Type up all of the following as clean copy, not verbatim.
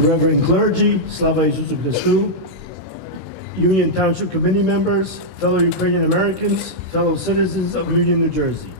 Reverend clergy, Slava Isusu Christu, Union Township Committee members, fellow Ukrainian Americans, fellow citizens of Union, New Jersey.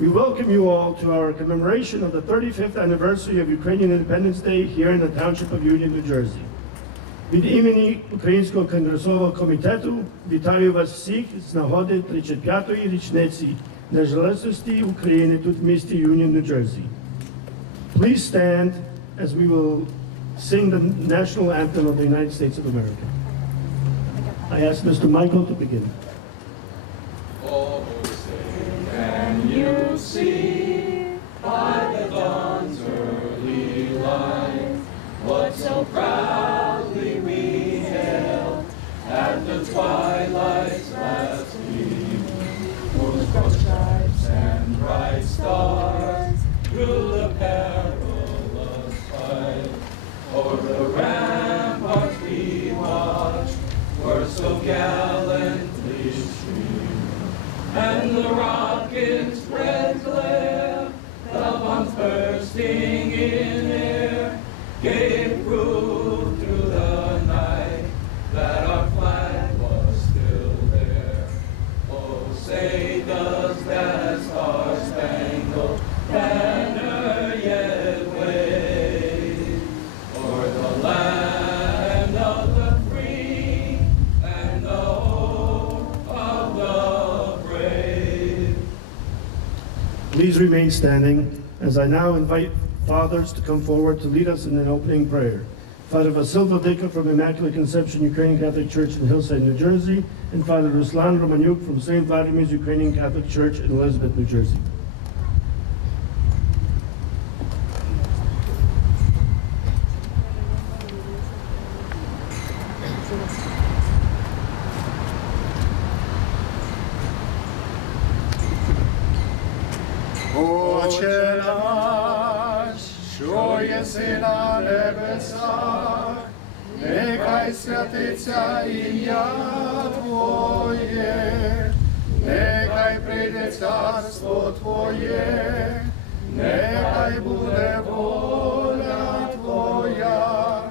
We welcome you all to our commemoration of the 35th anniversary of Ukrainian Independence Day here in the Township of Union, New Jersey. Від імені Українського конгресового комітету вітаю вас всіх з нагоди 35-ї річниці незалежності України тут в місті Union, New Jersey. Please stand as we will sing the national anthem of the United States of America. I ask Mr. Michael to begin. Oh, say, can you see by the dawn's early light what so proudly we hailed at the twilight's last gleam, whose broad stripes and bright stars through the perilous fight o'er the ramparts we watched were so gallantly streamed, and the rocket's red glare, the bombs bursting in air, gave proof through the night that our flag was still there. Oh, say, does that star-spangled banner yet wave o'er the land of the free and the hope of the brave? Please remain standing as I now invite fathers to come forward to lead us in an opening prayer. Father Vasil Vladika from Immaculate Conception Ukrainian Catholic Church in Hillside, New Jersey, and Father Ruslan Romanyuk from St. Vladimir's Ukrainian Catholic Church in Elizabeth, New Jersey. Отче наш, що єси на небесах, нехай святиться ім'я Твоє, нехай прийде царство Твоє, нехай буде воля Твоя,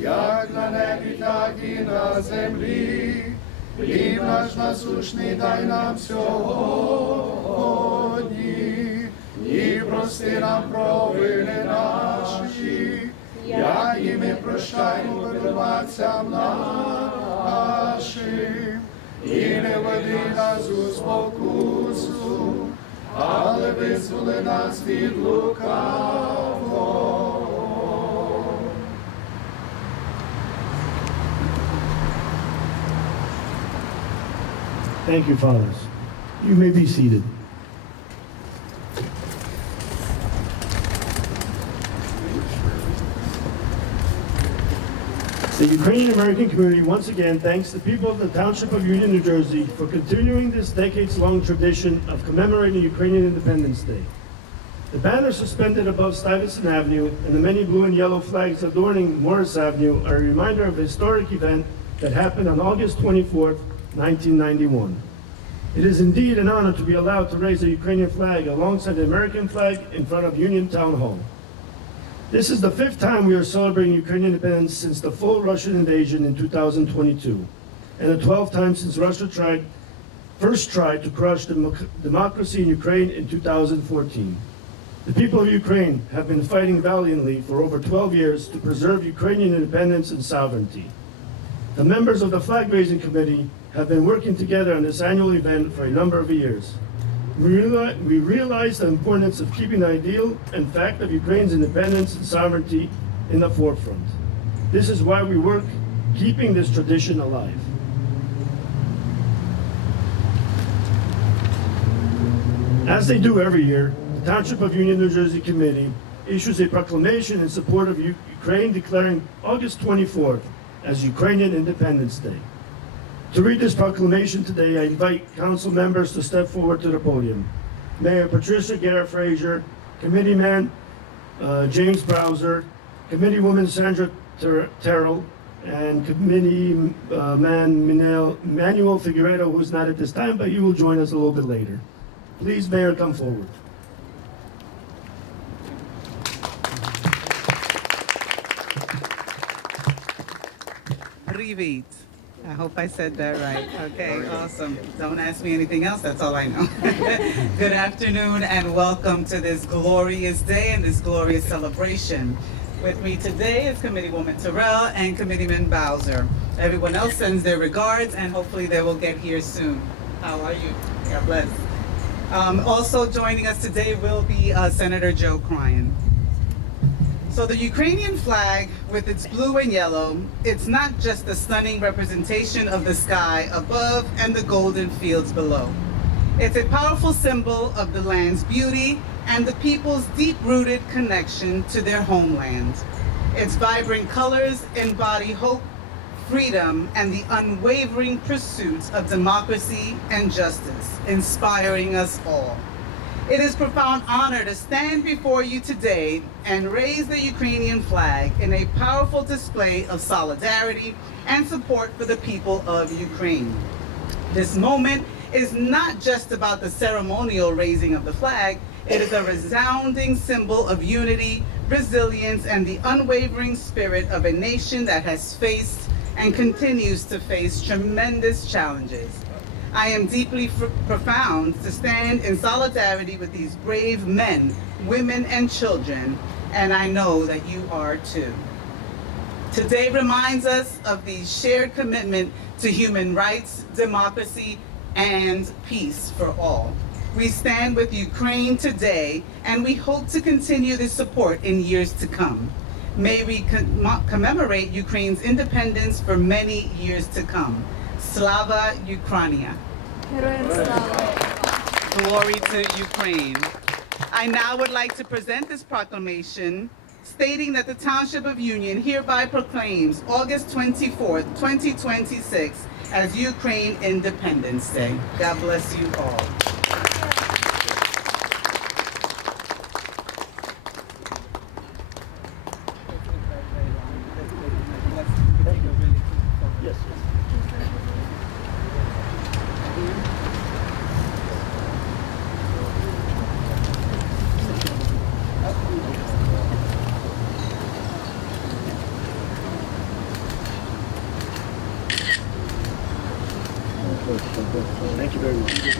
як на небі, так і на землі. Хліб наш насущний дай нам сьогодні, і прости нам провини наші, як і ми прощаємо винуватцям нашим, і не веди нас у спокусу, але визволи нас від лукавого. Thank you, fathers. You may be seated. The Ukrainian American community once again thanks the people of the Township of Union, New Jersey for continuing this decades-long tradition of commemorating Ukrainian Independence Day. The banner suspended above Stuyvesant Avenue and the many blue and yellow flags adorning Morris Avenue are a reminder of a historic event that happened on August 24th, 1991. It is indeed an honor to be allowed to raise a Ukrainian flag alongside the American flag in front of Union Town Hall. This is the 5th time we are celebrating Ukrainian independence since the full Russian invasion in 2022, and the 12th time since Russia first tried to crush democracy in Ukraine in 2014. The people of Ukraine have been fighting valiantly for over 12 years to preserve Ukrainian independence and sovereignty. The members of the flag-raising committee have been working together on this annual event for a number of years. We realize the importance of keeping the ideal and fact of Ukraine's independence and sovereignty in the forefront. This is why we work keeping this tradition alive. As they do every year, the Township of Union, New Jersey Committee issues a proclamation in support of Ukraine declaring August 24th as Ukrainian Independence Day. To read this proclamation today, I invite council members to step forward to the podium. Mayor Patricia Guerra Frazier, Committeeman James Browser, Committeewoman Sandra Terrell, and Committeeman Manuel Figueredo, who's not at this time, but he will join us a little bit later. Please, Mayor, come forward. Privit. I hope I said that right. Okay, awesome. Don't ask me anything else, that's all I know. Good afternoon and welcome to this glorious day and this glorious celebration. With me today is Committeewoman Terrell and Committeeman Bowser. Everyone else sends their regards and hopefully they will get here soon. How are you? God bless. Also joining us today will be Senator Joe Cryan. So the Ukrainian flag, with its blue and yellow, it's not just a stunning representation of the sky above and the golden fields below. It's a powerful symbol of the land's beauty and the people's deep-rooted connection to their homeland. Its vibrant colors embody hope, freedom, and the unwavering pursuit of democracy and justice, inspiring us all. It is a profound honor to stand before you today and raise the Ukrainian flag in a powerful display of solidarity and support for the people of Ukraine. This moment is not just about the ceremonial raising of the flag, it is a resounding symbol of unity, resilience, and the unwavering spirit of a nation that has faced and continues to face tremendous challenges. I am deeply profound to stand in solidarity with these brave men, women, and children, and I know that you are too. Today reminds us of the shared commitment to human rights, democracy, and peace for all. We stand with Ukraine today, and we hope to continue this support in years to come. May we commemorate Ukraine's independence for many years to come. Slava Ukraina. Glory to Ukraine. I now would like to present this proclamation stating that the Township of Union hereby proclaims August 24th, 2026 as Ukraine Independence Day. God bless you all. Yes. Thank you very much.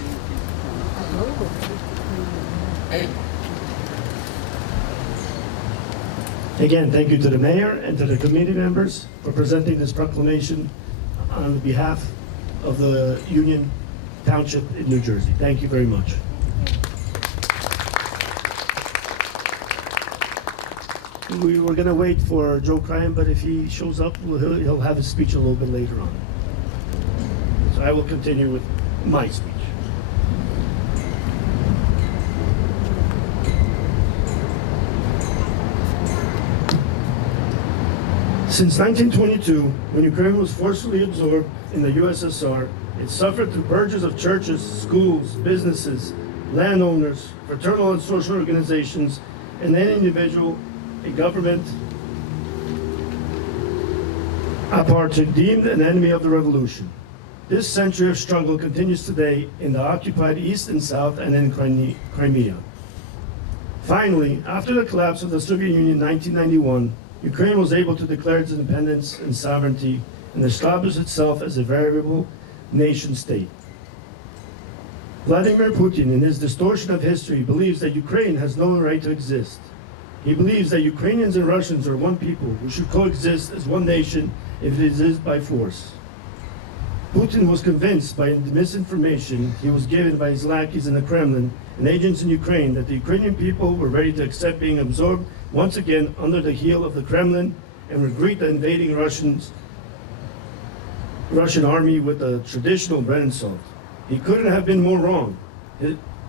Again, thank you to the mayor and to the committee members for presenting this proclamation on behalf of the Union Township in New Jersey. Thank you very much. We were going to wait for Joe Cryan, but if he shows up, he'll have his speech a little bit later on. So I will continue with my speech. Since 1922, when Ukraine was forcibly absorbed in the USSR, it suffered through purges of churches, schools, businesses, landowners, fraternal and social organizations, and any individual, a government apartheid deemed an enemy of the revolution. This century of struggle continues today in the occupied East and South and in Crimea. Finally, after the collapse of the Soviet Union in 1991, Ukraine was able to declare its independence and sovereignty and establish itself as a variable nation-state. Vladimir Putin, in his distortion of history, believes that Ukraine has no right to exist. He believes that Ukrainians and Russians are one people who should coexist as one nation if it exists by force. Putin was convinced by the misinformation he was given by his lackeys in the Kremlin and agents in Ukraine that the Ukrainian people were ready to accept being absorbed once again under the heel of the Kremlin and would greet the invading Russian army with a traditional bread and salt. He couldn't have been more wrong.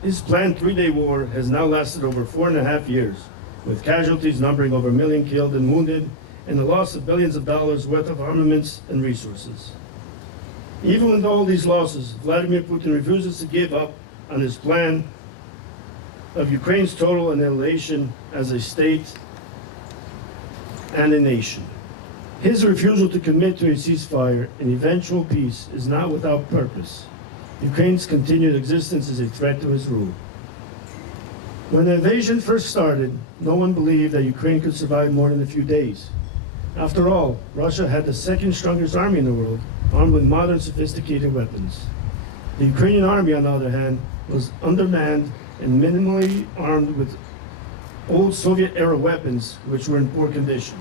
His planned three-day war has now lasted over 4.5 years, with casualties numbering over 1 million killed and wounded, and the loss of billions of dollars worth of armaments and resources. Even with all these losses, Vladimir Putin refuses to give up on his plan of Ukraine's total annihilation as a state and a nation. His refusal to commit to a ceasefire and eventual peace is not without purpose. Ukraine's continued existence is a threat to his rule. When the invasion first started, no one believed that Ukraine could survive more than a few days. After all, Russia had the second strongest army in the world, armed with modern sophisticated weapons. The Ukrainian army, on the other hand, was undermanned and minimally armed with old Soviet-era weapons which were in poor condition.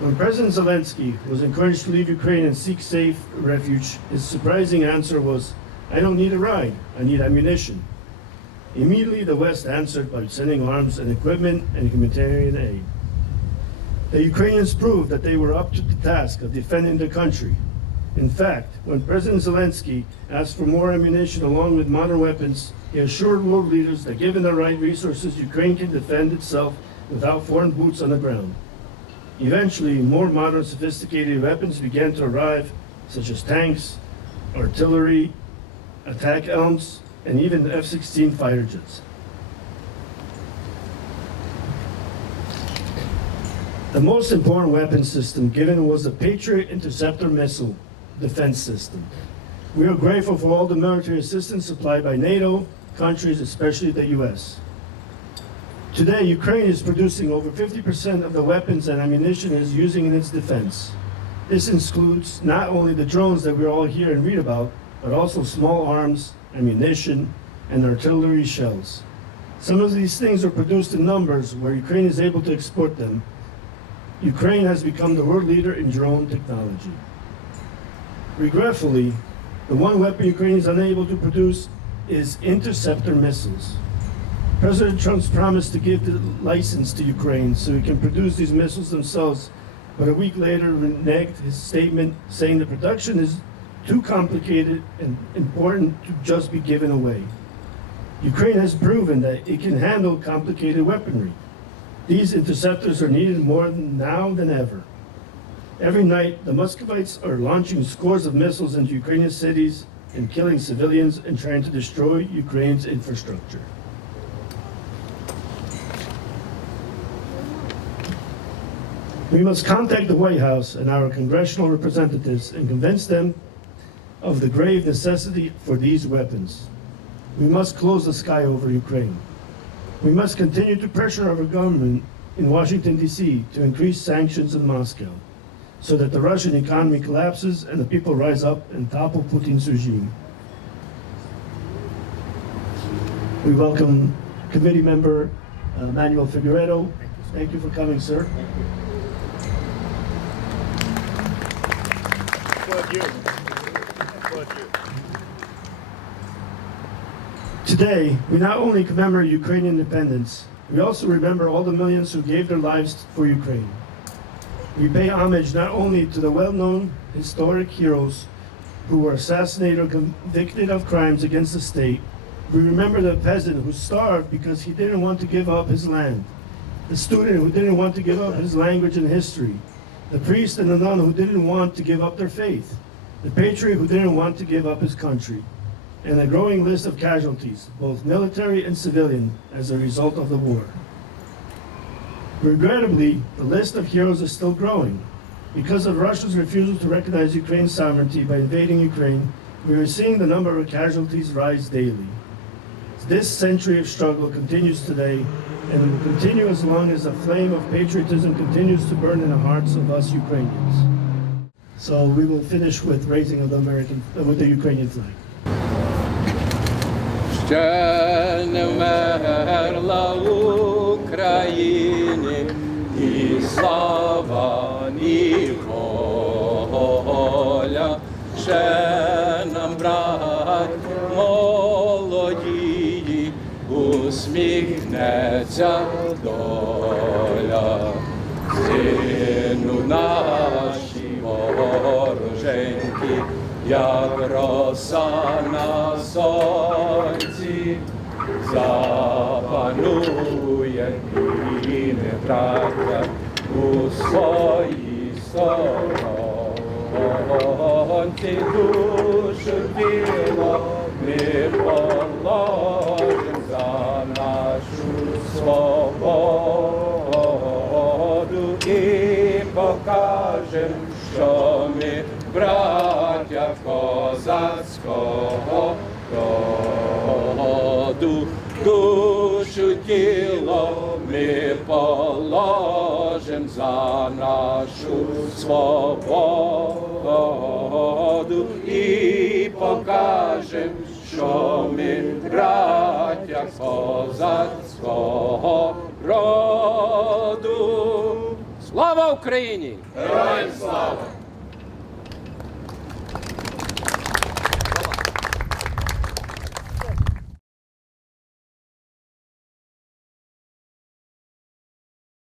When President Zelensky was encouraged to leave Ukraine and seek safe refuge, his surprising answer was, "I don't need a ride, I need ammunition." Immediately, the West answered by sending arms and equipment and humanitarian aid. The Ukrainians proved that they were up to the task of defending the country. In fact, when President Zelensky asked for more ammunition along with modern weapons, he assured world leaders that given the right resources, Ukraine can defend itself without foreign boots on the ground. Eventually, more modern sophisticated weapons began to arrive, such as tanks, artillery, attack arms, and even F-16 fighter jets. The most important weapon system given was the Patriot Interceptor missile defense system. We are grateful for all the military assistance supplied by NATO countries, especially the US. Today, Ukraine is producing over 50% of the weapons and ammunition it is using in its defense. This includes not only the drones that we all hear and read about, but also small arms, ammunition, and artillery shells. Some of these things are produced in numbers where Ukraine is able to export them. Ukraine has become the world leader in drone technology. Regretfully, the one weapon Ukraine is unable to produce is interceptor missiles. President Trump's promised to give the license to Ukraine so it can produce these missiles themselves, but a week later reneged his statement saying the production is too complicated and important to just be given away. Ukraine has proven that it can handle complicated weaponry. These interceptors are needed more now than ever. Every night, the Muscovites are launching scores of missiles into Ukrainian cities and killing civilians and trying to destroy Ukraine's infrastructure. We must contact the White House and our congressional representatives and convince them of the grave necessity for these weapons. We must close the sky over Ukraine. We must continue to pressure our government in Washington, D.C. to increase sanctions in Moscow so that the Russian economy collapses and the people rise up and topple Putin's regime. We welcome committee member Manuel Figueredo. Thank you for coming, sir. Today, we not only commemorate Ukrainian independence, we also remember all the millions who gave their lives for Ukraine. We pay homage not only to the well-known historic heroes who were assassinated or convicted of crimes against the state, we remember the peasant who starved because he didn't want to give up his land, the student who didn't want to give up his language and history, the priest and the nun who didn't want to give up their faith, the patriot who didn't want to give up his country, and a growing list of casualties, both military and civilian, as a result of the war. Regrettably, the list of heroes is still growing. Because of Russia's refusal to recognize Ukraine's sovereignty by invading Ukraine, we are seeing the number of casualties rise daily. This century of struggle continues today and will continue as long as the flame of patriotism continues to burn in the hearts of us Ukrainians. So we will finish with raising of the Ukrainian flag. Ще не вмерла Україні ні слава, ні воля. Ще нам, брат молодії, усміхнеться доля. Сину наші вороженькі, як роса на сонці, запанує і не браття у своїй сторонці. Душу тіло ми положим за нашу свободу і покажем, що ми браття козацького роду. Душу тіло ми положим за нашу свободу і покажем, що ми браття козацького роду. Слава Україні! Героям слава!